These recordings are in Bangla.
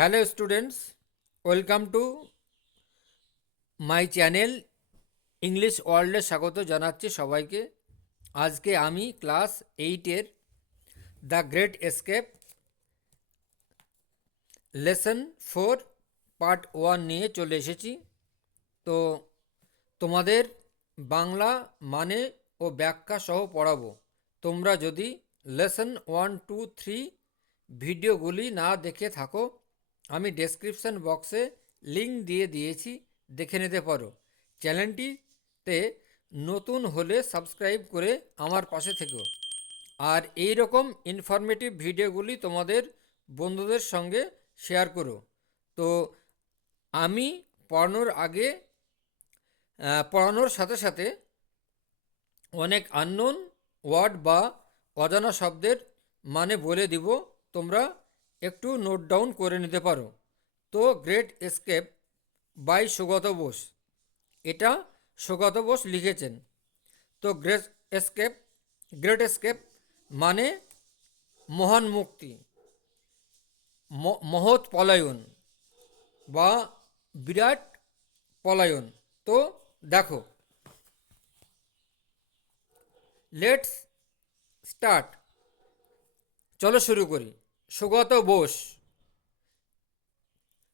Hello students, welcome to my channel English ওয়ার্ল্ডে স্বাগত জানাচ্ছি সবাইকে। আজকে আমি ক্লাস এইটের the great escape lesson four part one নিয়ে চলে এসেছি। তো তোমাদের বাংলা মানে ও ব্যাখ্যা সহ পড়াবো। তোমরা যদি লেসন ওয়ান, টু, থ্রি ভিডিওগুলি না দেখে থাকো আমি ডেসক্রিপশন বক্সে লিঙ্ক দিয়ে দিয়েছি, দেখে নিতে পারো। চ্যানেলটিতে নতুন হলে সাবস্ক্রাইব করে আমার পাশে থেকো। আর এই রকম ইনফরমেটিভ ভিডিওগুলি তোমাদের বন্ধুদের সঙ্গে শেয়ার করো। তো আমি পড়ানোর আগে পড়ানোর সাথে সাথে অনেক আননোন ওয়ার্ড বা অজানা শব্দের মানে বলে দিব। তোমরা একটু নোট ডাউন করে নিতে পারো। তো great escape by Sugata Bose. এটা সুগত বোস লিখেছেন। তো গ্রেট এসকেপ গ্রেট এসকেপ মানে মহান মুক্তি মহৎ পলায়ন বা বিরাট পলায়ন। তো দেখো লেটস স্টার্ট চলো শুরু করি। Sugata Bose.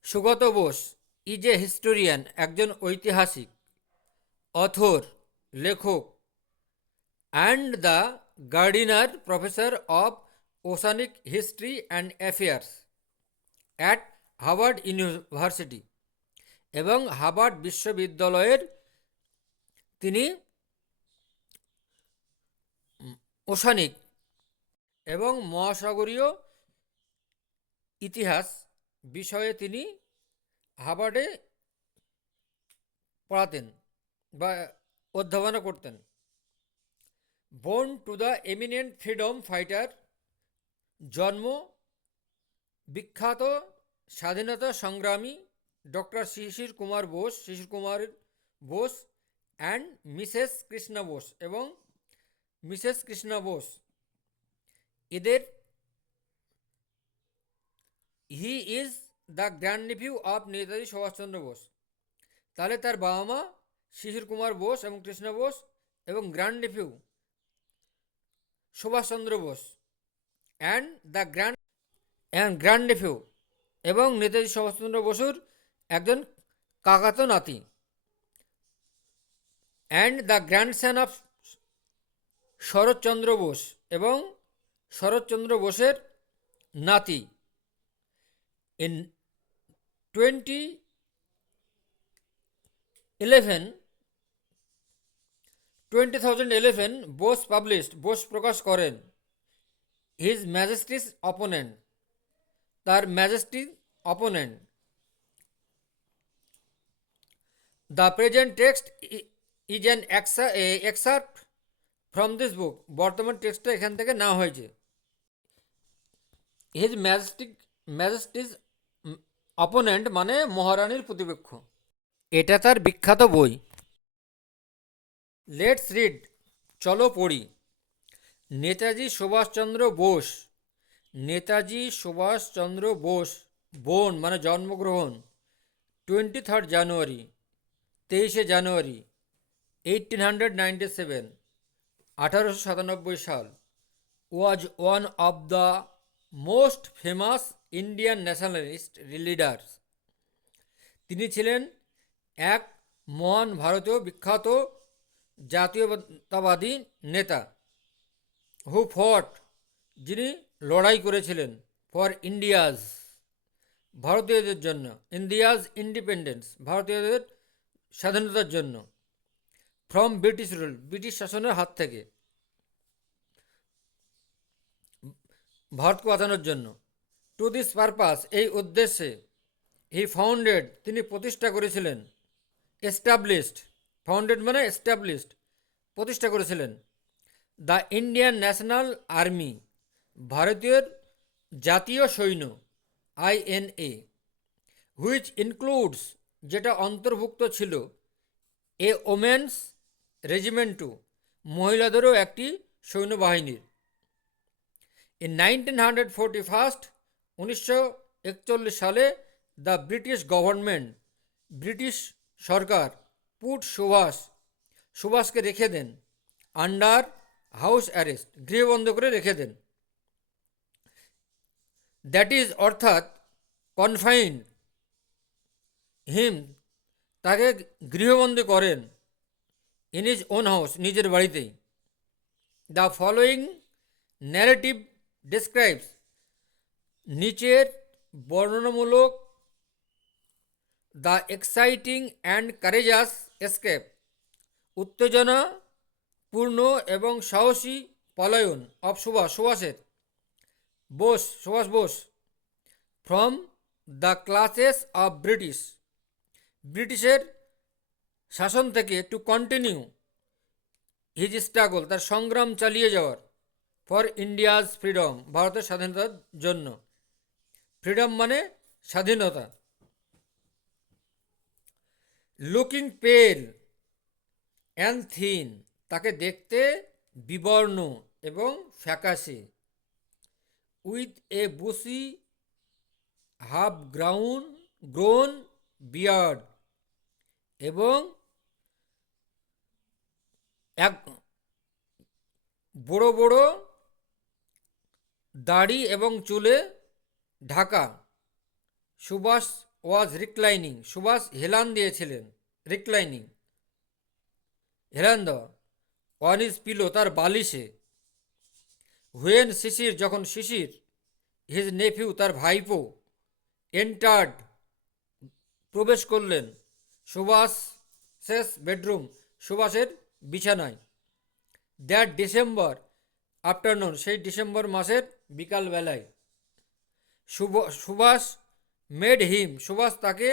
Sugata Bose is a historian একজন ঐতিহাসিক, অথর, লেখক and the Gardiner professor of oceanic history and affairs at Harvard University এবং হার্ভার্ড বিশ্ববিদ্যালয়ের তিনি ওসানিক এবং মহাসাগরীয় ইতিহাস বিষয়ে তিনি হার্ভার্ডে পড়াতেন বা অধ্যাপনা করতেন। Born to the eminent freedom fighter, জন্ম, বিখ্যাত স্বাধীনতা সংগ্রামী doctor Sisir Kumar Bose, Sisir Kumar Bose and Mrs Krishna Bose এবং মিসেস কৃষ্ণা বোস। এদের he is the grand nephew of Netaji Subhas Chandra Bose তাহলে তার বাবা মা শিশির কুমার বোস এবং কৃষ্ণ বোস এবং grand nephew Subhas Chandra Bose and the grand and grand nephew এবং নেতাজি সুভাষচন্দ্র বসুর একজন কাকাতো নাতি and the grandson of Sarat Chandra Bose এবং শরৎচন্দ্র বোসের নাতি। Twenty thousand eleven Bose published Bose প্রকাশ করেন হিজ ম্যাজেস্টিস অপোনেন্ট তার majesty opponent the present text is an excerpt from this book বর্তমান টেক্সটটা এখান থেকে নেওয়া হয়েছে। হিজ ম্যাজেস্টিক ম্যাজেস্টিস অপোনেন্ট মানে মহারানীর প্রতিপক্ষ। এটা তার বিখ্যাত বই। লেটস রিড চলো পড়ি। নেতাজি সুভাষচন্দ্র বোস। নেতাজি সুভাষচন্দ্র বোস বোন মানে জন্মগ্রহণ। টোয়েন্টি থার্ড জানুয়ারি তেইশে জানুয়ারি এইটিন হান্ড্রেড নাইনটি সেভেন আঠারোশো সাতানব্বই সাল। Was one of the most famous Indian nationalist leaders তিনি ছিলেন এক মহান ভারতীয় বিখ্যাত জাতীয়তাবাদী নেতা হু ফট যিনি লড়াই করেছিলেন ফর ইন্ডিয়াজ ভারতীয়দের জন্য ইন্ডিয়াজ ইন্ডিপেন্ডেন্স ভারতীয়দের স্বাধীনতার জন্য ফ্রম ব্রিটিশ রুল ব্রিটিশ শাসনের হাত থেকে, ভারতকে বাঁচানোর জন্য। টু দিস পারপাস এই উদ্দেশ্যে হি ফাউন্ডেড তিনি প্রতিষ্ঠা করেছিলেন এস্টাবলিশড ফাউন্ডেড মানে এস্টাবলিশড প্রতিষ্ঠা করেছিলেন দ্য ইন্ডিয়ান ন্যাশনাল আর্মি ভারতীয় জাতীয় সৈন্য আইএনএ হুইচ ইনক্লুডস যেটা অন্তর্ভুক্ত ছিল এ ওমেন্স রেজিমেন্টু মহিলাদেরও একটি সৈন্যবাহিনীর। In nineteen hundred forty first উনিশশো একচল্লিশ সালে দ্য ব্রিটিশ গভর্নমেন্ট, ব্রিটিশ সরকার পুট সুভাষ, সুভাষকে রেখে দেন। আন্ডার হাউস অ্যারেস্ট গৃহবন্ধ করে রেখে দেন। দ্যাট ইজ অর্থাৎ কনফাইন হিম, তাকে গৃহবন্দী করেন ইন ইজ ওন হাউস, নিজের বাড়িতেই। দ্য ফলোয়িং ন্যারেটিভ ডিসক্রাইবস নিচের বর্ণনামূলক the exciting and courageous escape, উত্তেজনা, পূর্ণ এবং সাহসী পলায়ন। Of Subhas, সুভাষের। Bose, Subhas Bose. From the classes of British. ব্রিটিশের শাসন থেকে টু কন্টিনিউ হিজ স্ট্রাগল, তার সংগ্রাম চালিয়ে যাওয়ার। ফর ইন্ডিয়াজ ফ্রিডম, ভারতের স্বাধীনতার জন্য। ফ্রিডম মানে স্বাধীনতা। লুকিং পেল অ্যান্ড থিন তাকে দেখতে বিবর্ণ এবং ফ্যাকাশে। With a bushy half grown, grown beard এবং এক বড় বড় দাড়ি এবং চুলে Dhaka. Subhash was reclining. Subhash হেলান দিয়েছিলেন রিক্লাইনিং। হেলান দেওয়া ওয়ান ইজ পিলো তার বালিশে। হুয়েন শিশির যখন শিশির, হিজ নেফিউ তার ভাইপো এন্টার্ড প্রবেশ করলেন সুভাষ শেষ বেডরুম, সুভাষের বিছানায়। দ্যাট ডিসেম্বর আফটারনুন, সেই ডিসেম্বর মাসের বিকালবেলায়। সুভাষ মেড হিম সুভাষ তাকে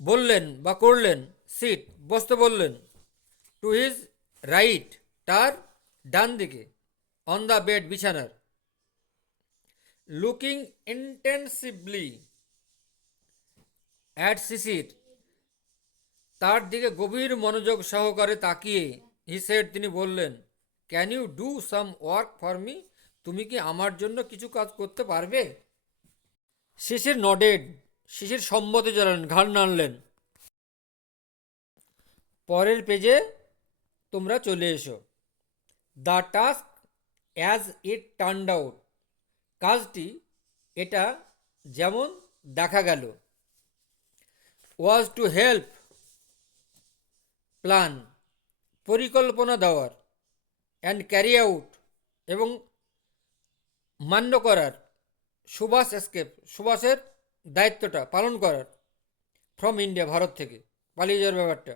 বললেন বা করলেন, সিট, বসতে বললেন টু হিজ রাইট তার ডান দিকে অন দ্য বেড বিছানার। লুকিং ইন্টেন্সিভলি অ্যাট শিশির তার দিকে গভীর মনোযোগ সহকারে তাকিয়ে হি সেড তিনি বললেন can you do some work for me তুমি কি আমার জন্য কিছু কাজ করতে পারবে? শেষের নডেড শেষের সম্মতি জানালেন, ঘাড় নাড়লেন। পরের পেজে তোমরা চলে এসো। The task as it turned out কাজটি, এটা যেমন দেখা গেল ওয়াজ টু হেল্প প্ল্যান পরিকল্পনা দেওয়ার। অ্যান্ড ক্যারি আউট এবং মান্য করার, সুভাষ এসকেপ, সুভাষের দায়িত্বটা পালন করার ফ্রম ইন্ডিয়া ভারত থেকে। পালিয়ে যাওয়ার ব্যাপারটা।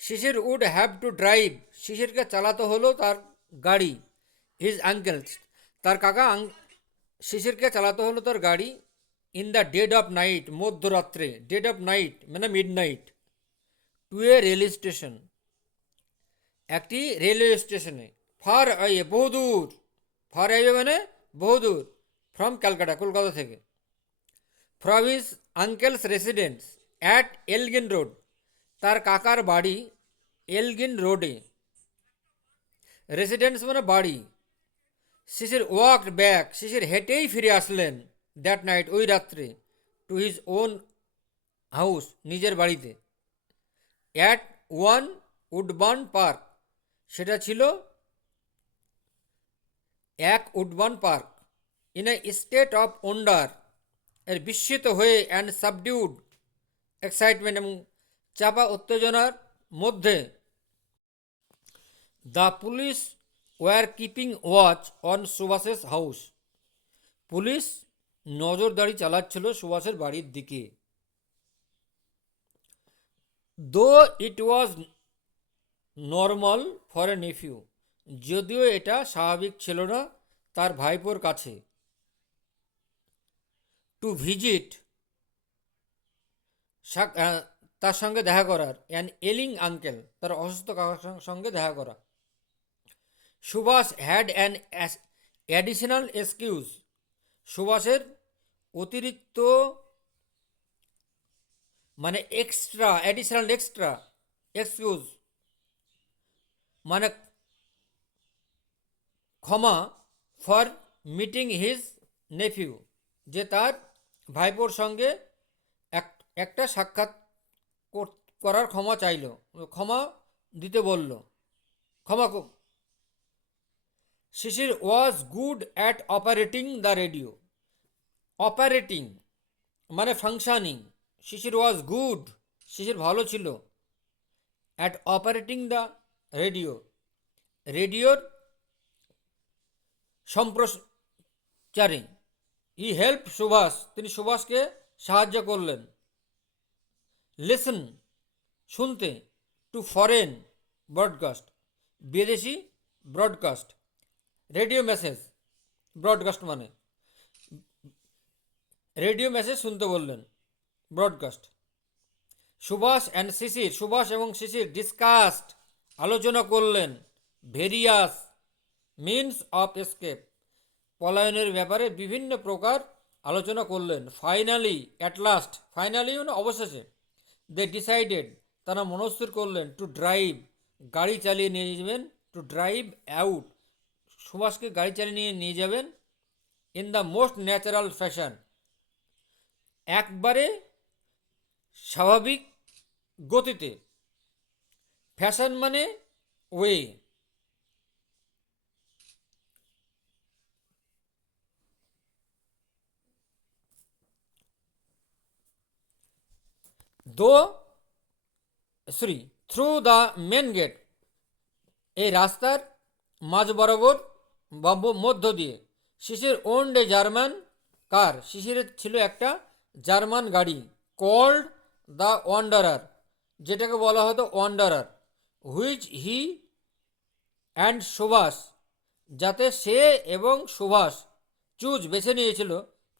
Sisir would have to drive শিশিরকে চালাতে হলো তার গাড়ি হিজ আঙ্কেলস তার কাকা শিশিরকে চালাতে হলো তার গাড়ি in the dead of night মধ্যরাত্রে। Dead of night মানে midnight to a rail station একটি রেলওয়ে স্টেশনে ফার আইয়ে বহুদূর। ফার আইয়ে মানে বহুদূর ফ্রম ক্যালকাটা, কলকাতা থেকে। From his uncle's residence at Elgin Road তার কাকার বাড়ি এলগিন রোডে রেসিডেন্স মানে বাড়ি। শিশির ওয়াকড ব্যাক শিশির হেঁটেই ফিরে আসলেন দ্যাট নাইট ওই রাত্রে টু হিজ ওন হাউস নিজের বাড়িতে। অ্যাট ওয়ান উডবার্ন পার্ক সেটা ছিল এক Woodburn Park in a state of wonder এর বিস্মিত হয়ে অ্যান্ড সাবডিউড এক্সাইটমেন্ট এবং চাপা উত্তেজনার মধ্যে the police were keeping watch on Subhash's house police নজরদারি চালাচ্ছিল সুভাষের বাড়ির দিকে। Though it was normal for a nephew যদিও এটা স্বাভাবিক ছিল না তার ভাইপোর কাছে। টু ভিজিট তার সঙ্গে দেখা করার। অ্যান এলিং আঙ্কেল তার অসুস্থ কাকার সঙ্গে দেখা করা। Subhas had an additional excuse সুভাষের অতিরিক্ত মানে এক্সট্রা অ্যাডিশনাল এক্সট্রা এক্সকিউজ মানে ক্ষমা ফর মিটিং হিজ নেফিউ, যে তার ভাইপোর সঙ্গে এক, একটা সাক্ষাৎ কর- করার ক্ষমা চাইল, ক্ষমা দিতে বলল। ক্ষমা Sisir was good at operating the radio. Operating মানে functioning. Sisir was good, Sisir ভালো ছিল। At operating the radio. রেডিওর সম্প্রচারে। ই হেল্প সুভাষ, তিনি সুভাষকে সাহায্য করলেন। লিসন, শুনতে, টু ফরেন ব্রডকাস্ট, বিদেশি ব্রডকাস্ট, রেডিও মেসেজ, ব্রডকাস্ট মানে রেডিও মেসেজ শুনতে বললেন, ব্রডকাস্ট। সুভাষ অ্যান্ড শিশির, সুভাষ এবং শিশির ডিসকাস্ট আলোচনা করলেন, ভেরিয়াস মিনস অফ এসকেপ। পলায়নের ব্যাপারে বিভিন্ন প্রকার আলোচনা করলেন। ফাইনালি অ্যাট লাস্ট ফাইনালি মানে অবশেষে। দে ডিসাইডেড তারা মনস্থির করলেন টু ড্রাইভ গাড়ি চালিয়ে নিয়ে যাবেন টু ড্রাইভ আউট সুভাষকে গাড়ি চালিয়ে নিয়ে নিয়ে যাবেন in the most natural fashion একবারে স্বাভাবিক গতিতে। ফ্যাশন মানে way though sorry through the main gate এই রাস্তার মাঝ বরাবর বা মধ্য দিয়ে। শিশির ওন্ড এ জার্মান কার শিশিরের ছিল একটা জার্মান গাড়ি কল্ড দ্য ওয়ান্ডারার যেটাকে বলা হতো Wanderer which he and Subhas যাতে সে এবং সুভাষ চুজ বেছে নিয়েছিল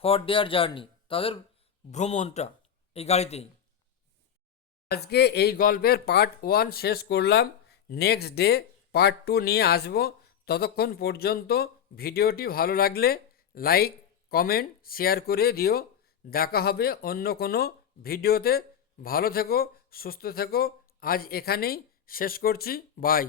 ফর দেয়ার জার্নি তাদের ভ্রমণটা এই গাড়িতেই। আজকে এই গল্পের পার্ট ওয়ান শেষ করলাম। নেক্সট ডে পার্ট টু নিয়ে আসব। ততক্ষণ পর্যন্ত ভিডিওটি ভালো লাগলে লাইক কমেন্ট শেয়ার করে দিও। দেখা হবে অন্য কোনো ভিডিওতে। ভালো থেকো, সুস্থ থেকো। আজ এখানেই শেষ করছি। বাই